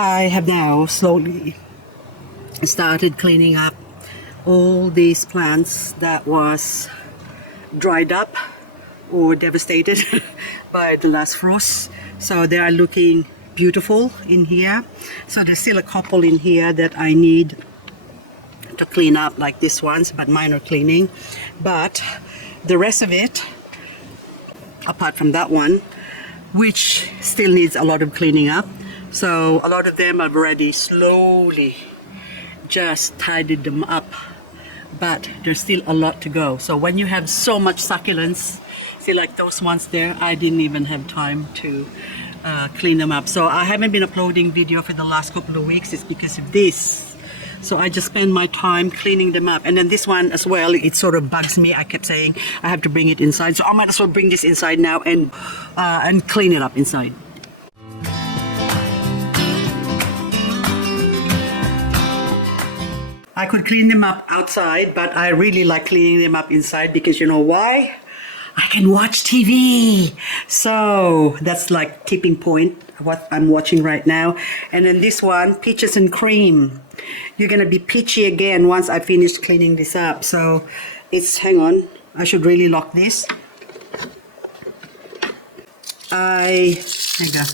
I have now slowly started cleaning up all these plants that was dried up or devastated by the last frost. So they are looking beautiful in here. So there's still a couple in here that I need to clean up, like this ones, but minor cleaning. But the rest of it, apart from that one, which still needs a lot of cleaning up, so a lot of them I've already slowly just tidied them up, but there's still a lot to go. So when you have so much succulents, see, like those ones there, I didn't even have time to clean them up. So I haven't been uploading video for the last couple of weeks. It's because of this. So I just spend my time cleaning them up. And then this one as well, it sort of bugs me. I kept saying I have to bring it inside, so I might as well bring this inside now and clean it up inside. I could clean them up outside, but I really like cleaning them up inside because you know why? I can watch TV. So that's like tipping point, what I'm watching right now. And then this one, peaches and cream. You're gonna be peachy again once I finish cleaning this up. So it's, hang on, I should really lock this. There you go.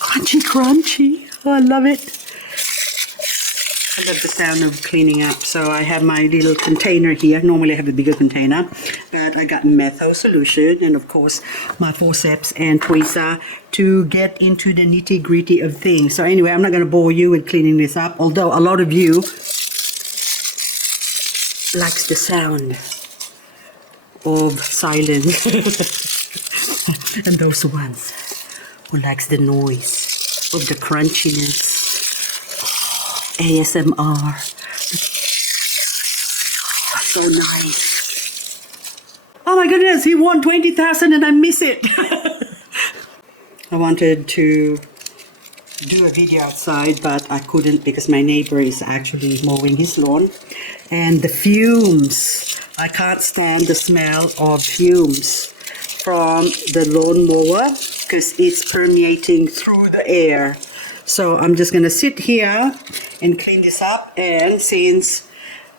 Crunchy, crunchy. Oh, I love it. I love the sound of cleaning up. So I have my little container here. Normally I have a bigger container, but I got methyl solution and of course my forceps and tweezer to get into the nitty gritty of things. So anyway, I'm not going to bore you with cleaning this up, although a lot of you likes the sound of silence. And those ones who likes the noise of the crunchiness. ASMR. So nice. Oh my goodness, he won 20,000 and I miss it. I wanted to do a video outside, but I couldn't because my neighbor is actually mowing his lawn. And the fumes, I can't stand the smell of fumes from the lawnmower because it's permeating through the air. So I'm just gonna sit here and clean this up, and since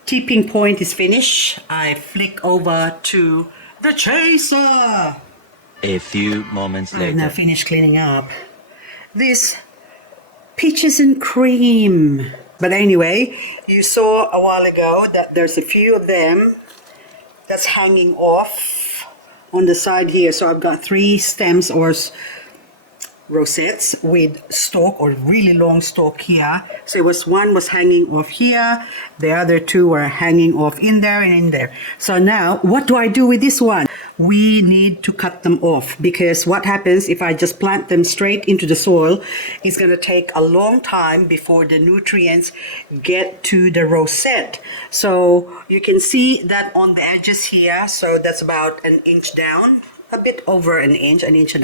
tipping point is finished, I flick over to the chaser. A few moments later. I've now finished cleaning up this peaches and cream. But anyway, you saw a while ago that there's a few of them that's hanging off on the side here. So I've got 3 stems or rosettes with stalk or really long stalk here. So it was one was hanging off here, the other 2 were hanging off in there and in there. So now what do I do with this one? We need to cut them off, because what happens if I just plant them straight into the soil, it's going to take a long time before the nutrients get to the rosette. So you can see that on the edges here, so that's about 1 inch down, a bit over 1 inch, 1.5 inches,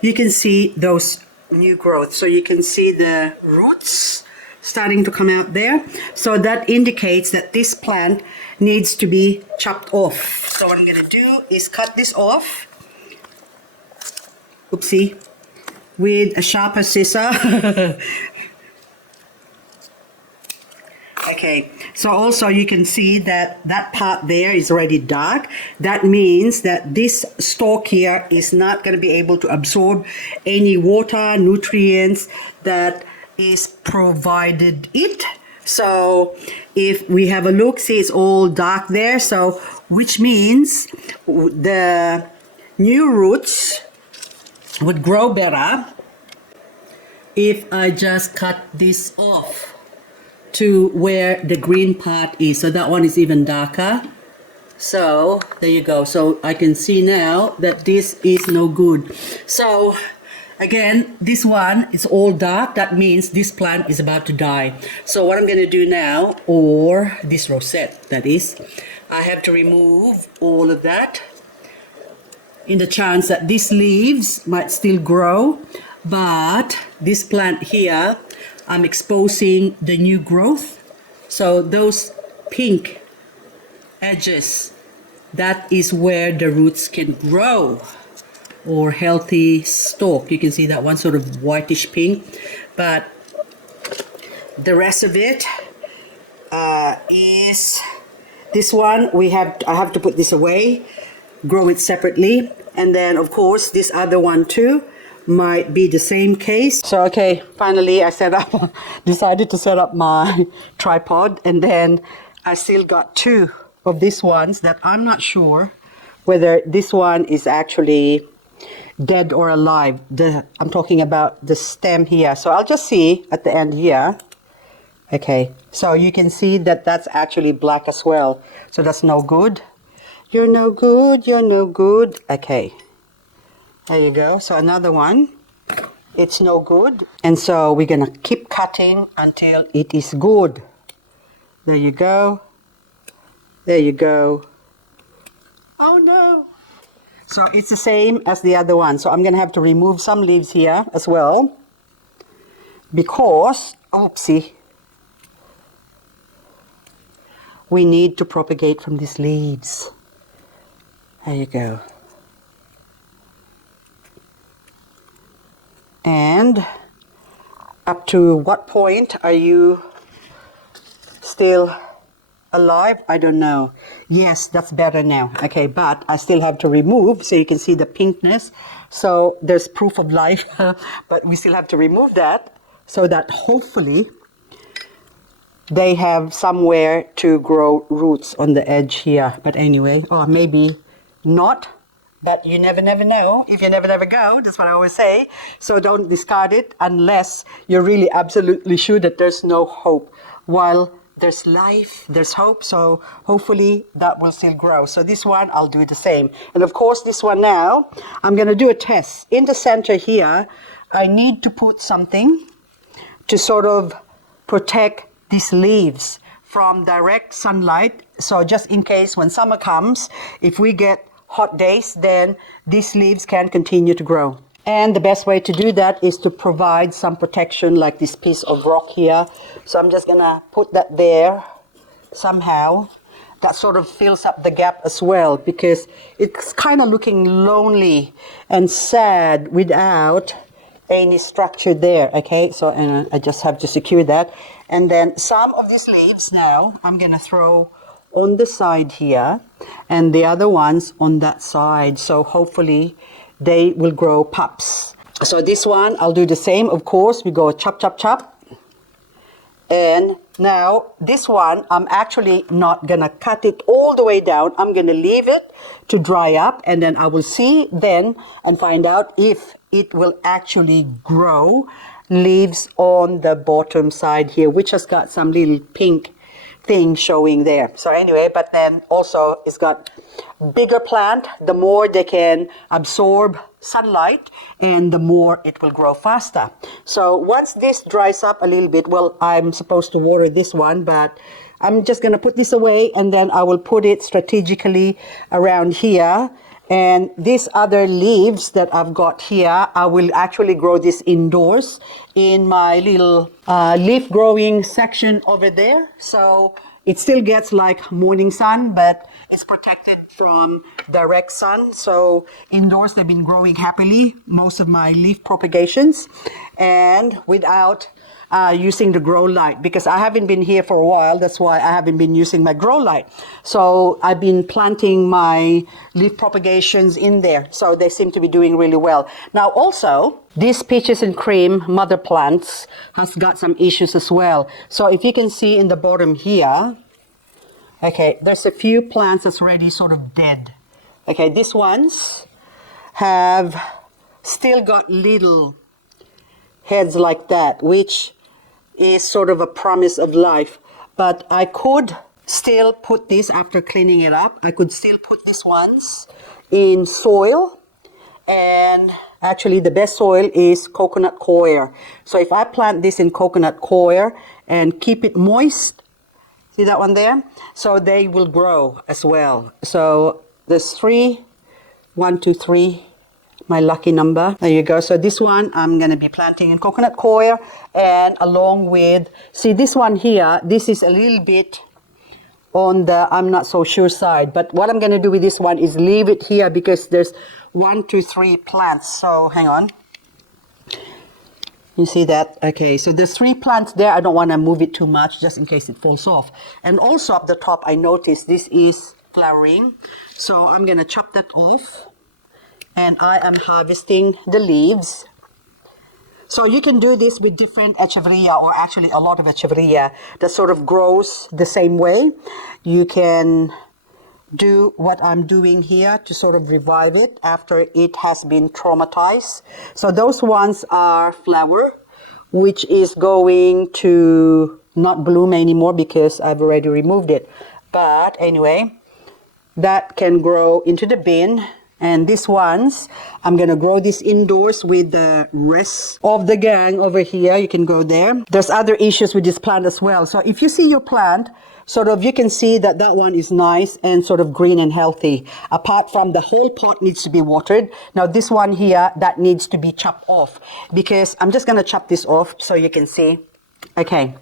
you can see those new growth. So you can see the roots starting to come out there. So that indicates that this plant needs to be chopped off. So what I'm going to do is cut this off. Oopsie. With a sharper scissor. Okay, so also you can see that that part there is already dark. That means that this stalk here is not going to be able to absorb any water, nutrients that is provided it. So if we have a look, see it's all dark there, so which means the new roots would grow better if I just cut this off to where the green part is. So that one is even darker. So there you go. So I can see now that this is no good. So again, this one is all dark. That means this plant is about to die. So what I'm going to do now, or this rosette that is, I have to remove all of that in the chance that these leaves might still grow, but this plant here, I'm exposing the new growth. So those pink edges, that is where the roots can grow. or healthy stalk. You can see that one sort of whitish pink, but the rest of it is this one. I have to put this away, grow it separately, and then of course this other one too might be the same case. So okay, finally I decided to set up my tripod, and then I still got two of these ones that I'm not sure whether this one is actually dead or alive. I'm talking about the stem here. So I'll just see at the end here. Okay, so you can see that that's actually black as well. So that's no good. You're no good, you're no good. Okay, there you go. So another one, it's no good. And so we're gonna keep cutting until it is good. There you go. There you go. Oh no. So it's the same as the other one. So I'm gonna have to remove some leaves here as well, because, oopsie, we need to propagate from these leaves. There you go. And up to what point are you still alive? I don't know. Yes, that's better now. Okay, but I still have to remove, so you can see the pinkness. So there's proof of life, but we still have to remove that so that hopefully they have somewhere to grow roots on the edge here. But anyway, or maybe not. But you never know. If you never go, that's what I always say. So don't discard it unless you're really absolutely sure that there's no hope. While there's life, there's hope, so hopefully that will still grow. So this one, I'll do the same. And of course, this one now, I'm going to do a test. In the center here, I need to put something to sort of protect these leaves from direct sunlight. So just in case when summer comes, if we get hot days, then these leaves can continue to grow. And the best way to do that is to provide some protection, like this piece of rock here. So I'm just gonna put that there somehow. That sort of fills up the gap as well, because it's kind of looking lonely and sad without any structure there. Okay, so and I just have to secure that. And then some of these leaves now I'm gonna throw on the side here, and the other ones on that side. So hopefully they will grow pups. So this one, I'll do the same. Of course, we go chop, chop, chop. And now this one, I'm actually not gonna cut it all the way down. I'm gonna leave it to dry up, and then I will see then and find out if it will actually grow leaves on the bottom side here, which has got some little pink thing showing there. So anyway, but then also it's got bigger plant, the more they can absorb sunlight and the more it will grow faster. So once this dries up a little bit, well, I'm supposed to water this one, but I'm just going to put this away, and then I will put it strategically around here. And these other leaves that I've got here, I will actually grow this indoors in my little leaf growing section over there. So it still gets like morning sun, but it's protected from direct sun. So indoors they've been growing happily, most of my leaf propagations, and without using the grow light, because I haven't been here for a while. That's why I haven't been using my grow light. So I've been planting my leaf propagations in there. So they seem to be doing really well. Now also, these peaches and cream mother plants has got some issues as well. So if you can see in the bottom here, okay, there's a few plants that's already sort of dead. Okay, these ones have still got little heads like that, which is sort of a promise of life. But I could still put this, after cleaning it up, I could still put these ones in soil. And actually the best soil is coconut coir. So if I plant this in coconut coir and keep it moist, see that one there? So they will grow as well. So there's 3, 1, 2, 3. My lucky number. There you go. So this one I'm going to be planting in coconut coir, and along with, see this one here, this is a little bit on the I'm not so sure side, but what I'm going to do with this one is leave it here, because there's 1, 2, 3 plants. So hang on. You see that? Okay, so there's 3 plants there. I don't want to move it too much just in case it falls off. And also up the top, I noticed this is flowering. So I'm going to chop that off. And I am harvesting the leaves. So you can do this with different echeveria, or actually a lot of echeveria that sort of grows the same way. You can do what I'm doing here to sort of revive it after it has been traumatized. So those ones are flower, which is going to not bloom anymore because I've already removed it. But anyway, that can grow into the bin. And these ones, I'm going to grow this indoors with the rest of the gang over here. You can go there. There's other issues with this plant as well. So if you see your plant, sort of you can see that that one is nice and sort of green and healthy. Apart from the whole pot needs to be watered. Now this one here, that needs to be chopped off because I'm just going to chop this off so you can see. Okay.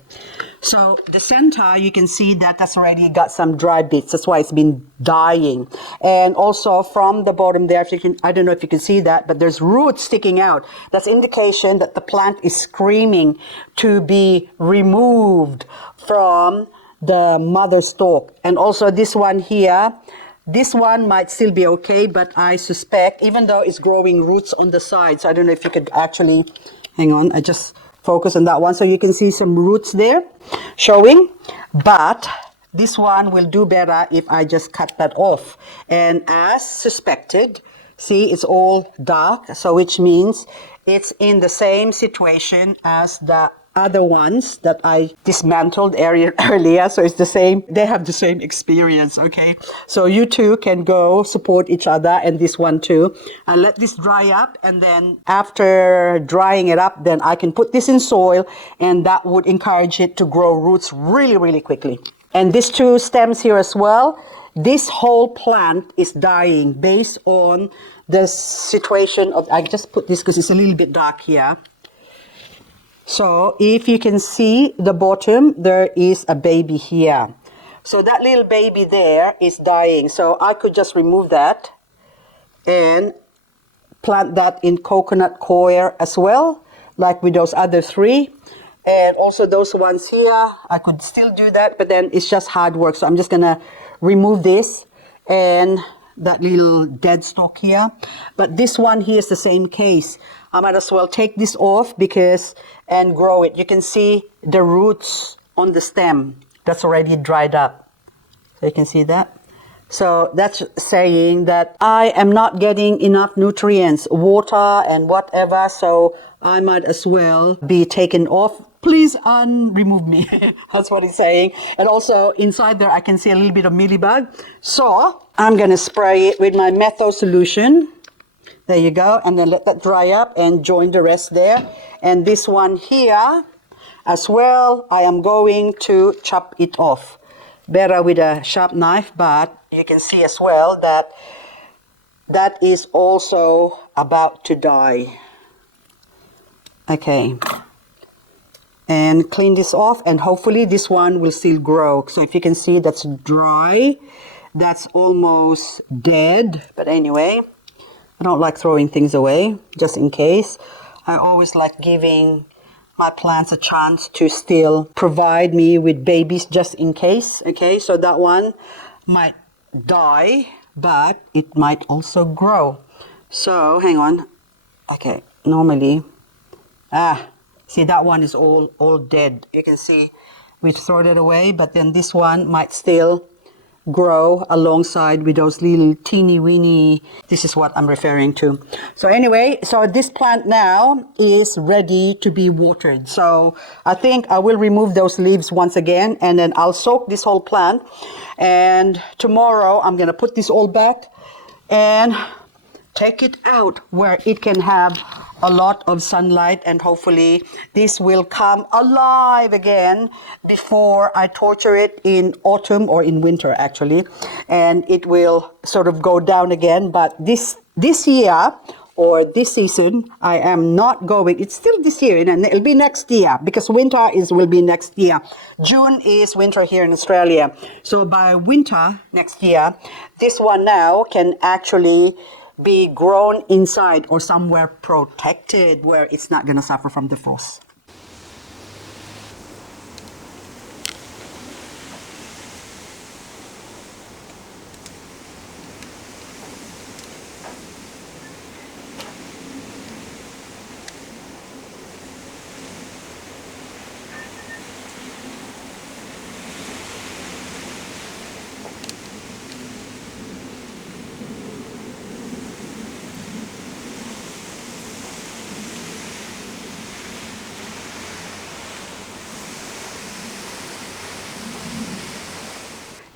So the center, you can see that that's already got some dry bits. That's why it's been dying. And also from the bottom there, if you can, I don't know if you can see that, but there's roots sticking out. That's indication that the plant is screaming to be removed from the mother stalk. And also this one here, this one might still be okay, but I suspect, even though it's growing roots on the sides, I don't know if you could actually, hang on, I just focus on that one so you can see some roots there showing, but this one will do better if I just cut that off. And as suspected, see, it's all dark, so which means it's in the same situation as the other ones that I dismantled earlier. So it's the same, they have the same experience, okay? So you two can go support each other, and this one too. I'll let this dry up, and then after drying it up, then I can put this in soil, and that would encourage it to grow roots really, really quickly. And these 2 stems here as well, this whole plant is dying based on the situation of, I just put this because it's a little bit dark here. So if you can see the bottom, there is a baby here. So that little baby there is dying. So I could just remove that and plant that in coconut coir as well, like with those other 3. And also those ones here, I could still do that, but then it's just hard work. So I'm just going to remove this and that little dead stalk here. But this one here is the same case. I might as well take this off and grow it. You can see the roots on the stem. That's already dried up. So you can see that. So that's saying that I am not getting enough nutrients, water and whatever. So I might as well be taken off. Please remove me. That's what he's saying. And also inside there, I can see a little bit of mealybug. So I'm going to spray it with my methyl solution. There you go. And then let that dry up and join the rest there. And this one here as well, I am going to chop it off. Better with a sharp knife, but you can see as well that that is also about to die. Okay. And clean this off, and hopefully this one will still grow. So if you can see, that's dry. That's almost dead. But anyway, I don't like throwing things away, just in case. I always like giving my plants a chance to still provide me with babies just in case. Okay, so that one might die, but it might also grow. So hang on. Okay, normally, see, that one is all dead. You can see we throw it away, but then this one might still grow alongside with those little teeny weeny. This is what I'm referring to. So anyway, so this plant now is ready to be watered. So I think I will remove those leaves once again, and then I'll soak this whole plant. And tomorrow I'm going to put this all back and take it out where it can have a lot of sunlight, and hopefully this will come alive again before I torture it in autumn, or in winter actually, and it will sort of go down again. But this year, or this season, I am not going. It's still this year, and it'll be next year, because winter will be next year. June is winter here in Australia. So by winter next year, this one now can actually be grown inside or somewhere protected where it's not going to suffer from the frost.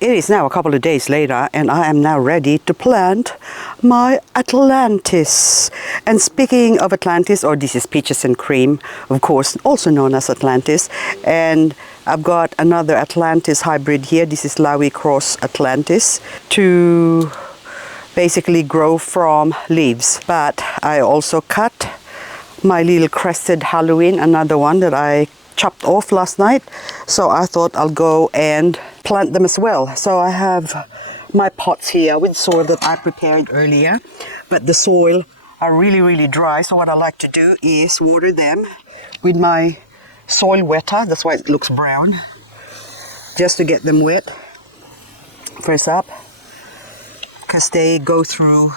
It is now a couple of days later and I am now ready to plant my Atlantis. And speaking of Atlantis, or this is Peaches and Cream, of course, also known as Atlantis. And I've got another Atlantis hybrid here. This is Lawi Cross Atlantis to basically grow from leaves. But I also cut my little crested Halloween, another one that I chopped off last night. So I thought I'll go and plant them as well. So I have my pots here with soil that I prepared earlier, but the soil are really dry. So what I like to do is water them with my soil wetter. That's why it looks brown, just to get them wet first up, because they go through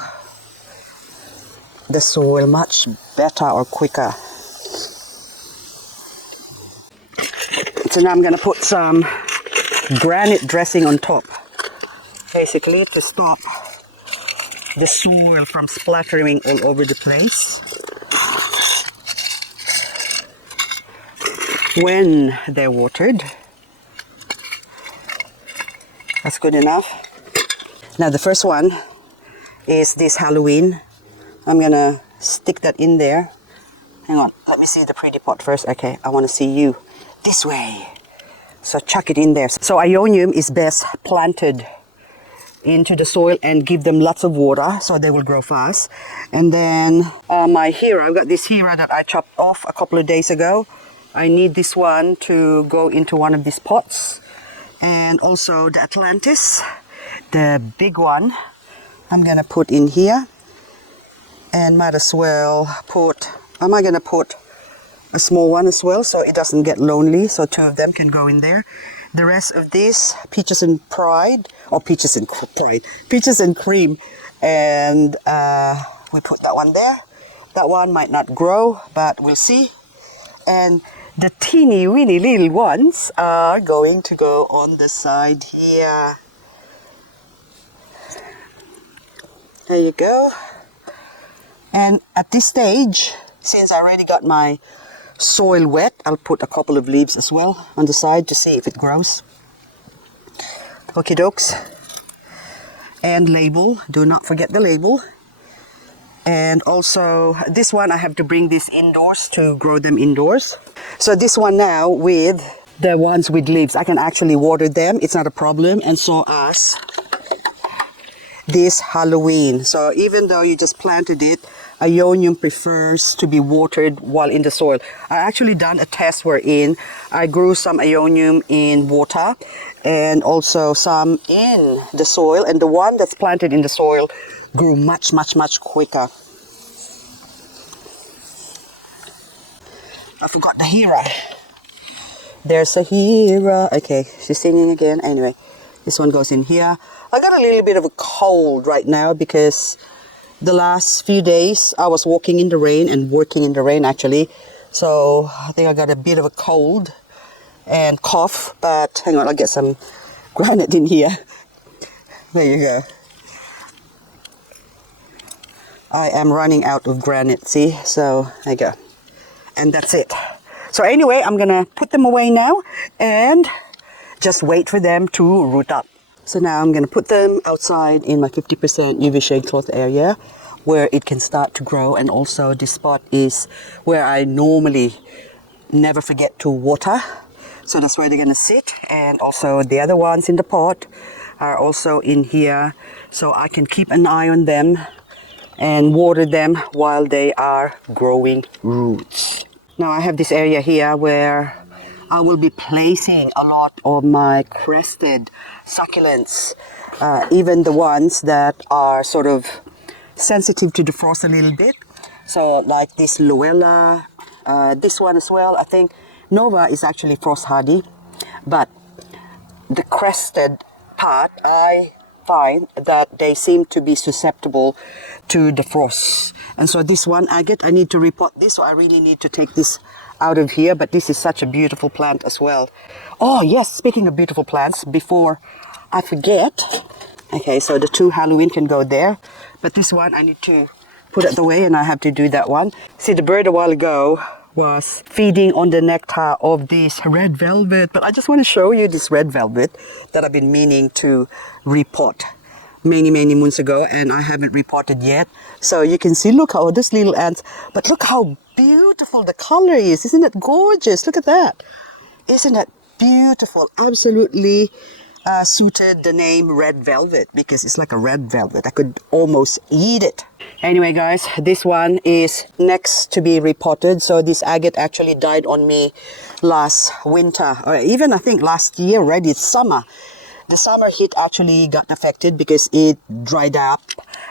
the soil much better or quicker. So now I'm going to put some granite dressing on top, basically to stop the soil from splattering all over the place when they're watered. That's good enough. Now the first one is this Halloween. I'm going to stick that in there. Hang on, let me see the pretty pot first. Okay, I want to see you this way. So chuck it in there. So Ionium is best planted into the soil and give them lots of water so they will grow fast. And then my Hera, I've got this Hera that I chopped off a couple of days ago. I need this one to go into one of these pots. And also the Atlantis, the big one, I'm gonna put in here. And might as well put, am I gonna put a small one as well so it doesn't get lonely, so two of them can go in there. The rest of this, Peaches and Pride, or Peaches and Pride, Peaches and Cream, and we put that one there. That one might not grow, but we'll see. And the teeny weeny little ones are going to go on the side here. There you go. And at this stage, since I already got my soil wet, I'll put a couple of leaves as well on the side to see if it grows. Okie dokes. And label, do not forget the label. And also this one I have to bring this indoors to grow them indoors. So this one now with the ones with leaves, I can actually water them, it's not a problem. And so as this Halloween. So even though you just planted it, Ionium prefers to be watered while in the soil. I actually done a test wherein I grew some Ionium in water and also some in the soil, and the one that's planted in the soil grew much quicker. I forgot the Hera. There's a Hera. Okay, she's singing again. Anyway, this one goes in here. I got a little bit of a cold right now because the last few days I was walking in the rain and working in the rain actually. So I think I got a bit of a cold and cough, but hang on, I'll get some granite in here. There you go. I am running out of granite, see? So there you go. And that's it. So anyway, I'm gonna put them away now and just wait for them to root up. So now I'm going to put them outside in my 50% UV shade cloth area where it can start to grow. And also this spot is where I normally never forget to water. So that's where they're going to sit. And also the other ones in the pot are also in here. So I can keep an eye on them and water them while they are growing roots. Now I have this area here where I will be placing a lot of my crested succulents, even the ones that are sort of sensitive to the frost a little bit. So like this Luella, this one as well. I think Nova is actually frost hardy, but the crested part, I find that they seem to be susceptible to the frost. And so this one agate, I need to repot this, so I really need to take this out of here. But this is such a beautiful plant as well. Oh yes, speaking of beautiful plants, before I forget, okay, so the 2 Halloween can go there, but this one I need to put it away, and I have to do that one. See, the bird a while ago was feeding on the nectar of this red velvet, but I just want to show you this red velvet that I've been meaning to repot many moons ago, and I haven't repotted yet. So you can see, look how this little ants, but look how beautiful the color is. Isn't it gorgeous? Look at that. Isn't it beautiful? Absolutely suited the name red velvet, because it's like a red velvet. I could almost eat it. Anyway guys, this one is next to be repotted. So this agate actually died on me last winter, or even I think last year already. It's summer. The summer heat actually got affected because it dried up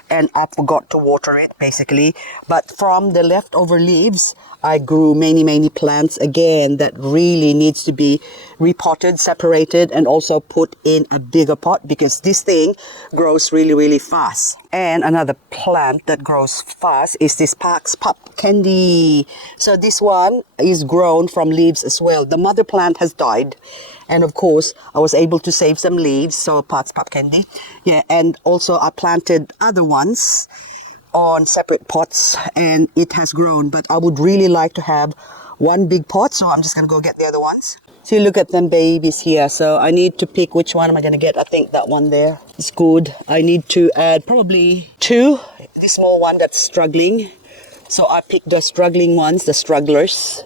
and I forgot to water it basically. But from the leftover leaves, I grew many plants again that really needs to be repotted, separated, and also put in a bigger pot, because this thing grows really fast. And another plant that grows fast is this Park's Pup Candy. So this one is grown from leaves as well. The mother plant has died, and of course I was able to save some leaves, so Park's Pup Candy. Yeah, and also I planted other ones on separate pots and it has grown, but I would really like to have one big pot, so I'm just gonna go get the other ones. So you look at them babies here, so I need to pick which one am I gonna get. I think that one there is good. I need to add probably 2, the small one that's struggling. So I picked the struggling ones, the strugglers,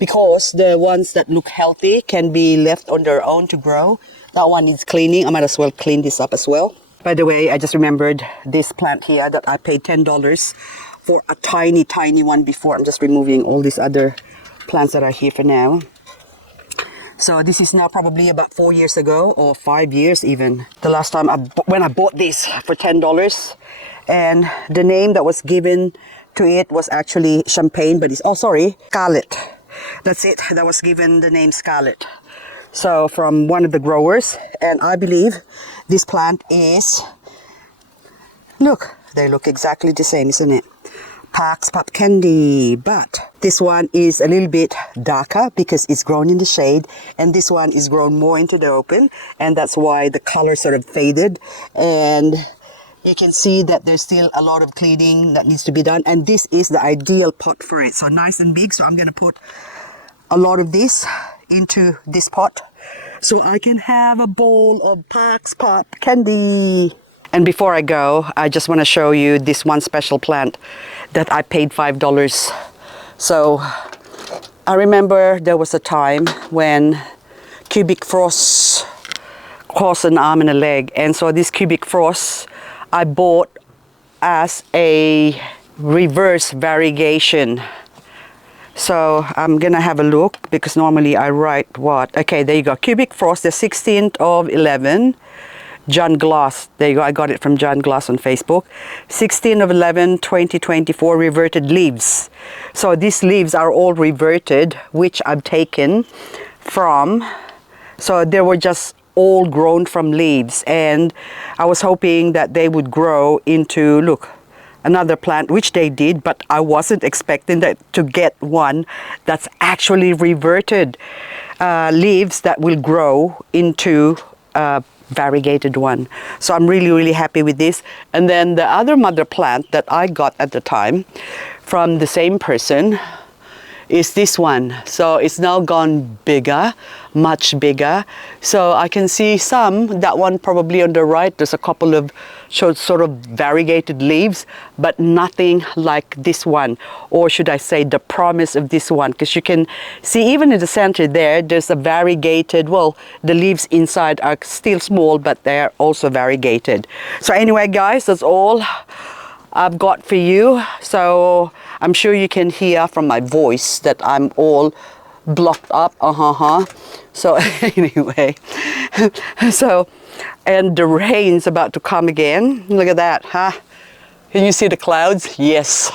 because the ones that look healthy can be left on their own to grow. That one needs cleaning. I might as well clean this up as well. By the way, I just remembered this plant here that I paid $10 for a tiny one before. I'm just removing all these other plants that are here for now. So this is now probably about 4 years ago, or 5 years even. The last time when I bought this for $10, and the name that was given to it was actually champagne, but it's, oh sorry, Scarlet. That's it, that was given the name Scarlet. So from one of the growers, and I believe this plant is, look, they look exactly the same, isn't it? Park's Pup Candy, but this one is a little bit darker because it's grown in the shade, and this one is grown more into the open, and that's why the color sort of faded. And you can see that there's still a lot of cleaning that needs to be done, and this is the ideal pot for it. So nice and big, so I'm going to put a lot of this into this pot so I can have a bowl of Park's Pup Candy. And before I go, I just want to show you this one special plant that I paid $5. So I remember there was a time when cubic frost caused an arm and a leg, and so this cubic frost I bought as a reverse variegation. So I'm gonna have a look, because normally I write what? Okay, there you go. Cubic frost, the 16th of 11. John Glass, there you go. I got it from John Glass on Facebook. 16th of 11, 2024, reverted leaves. So these leaves are all reverted, which I've taken from. So they were just all grown from leaves, and I was hoping that they would grow into, look, another plant, which they did, but I wasn't expecting that to get one that's actually reverted leaves that will grow into a variegated one. So I'm really happy with this. And then the other mother plant that I got at the time from the same person is this one. So it's now gone bigger, much bigger. So I can see some, that one probably on the right, there's a couple of sort of variegated leaves, but nothing like this one, or should I say the promise of this one, because you can see even in the center there, there's a variegated, well, the leaves inside are still small, but they're also variegated. So anyway guys, that's all I've got for you. So I'm sure you can hear from my voice that I'm all blocked up. So anyway, so, and the rain's about to come again. Look at that, huh? Can you see the clouds? Yes.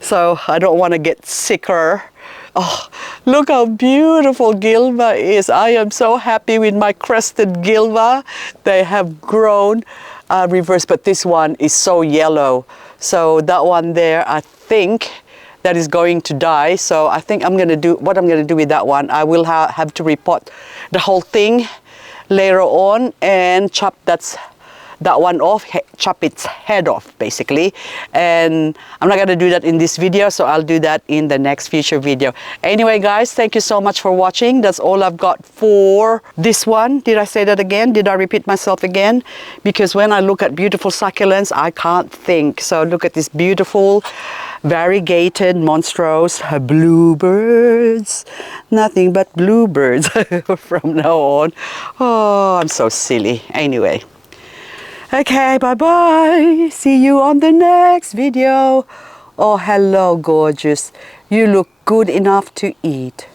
So I don't want to get sicker. Oh, look how beautiful Gilva is. I am so happy with my crested Gilva. They have grown reverse, but this one is so yellow. So that one there, I think that is going to die. So I think I'm going to do what I'm going to do with that one. I will have to repot the whole thing later on and chop that one off, chop its head off basically. And I'm not gonna do that in this video, so I'll do that in the next future video. Anyway guys, thank you so much for watching. That's all I've got for this one. Did I say that again? Did I repeat myself again? Because when I look at beautiful succulents, I can't think. So look at this beautiful variegated monstrous bluebirds. Nothing but bluebirds from now on. Oh, I'm so silly. Anyway. Okay, bye-bye. See you on the next video. Oh, hello, gorgeous. You look good enough to eat.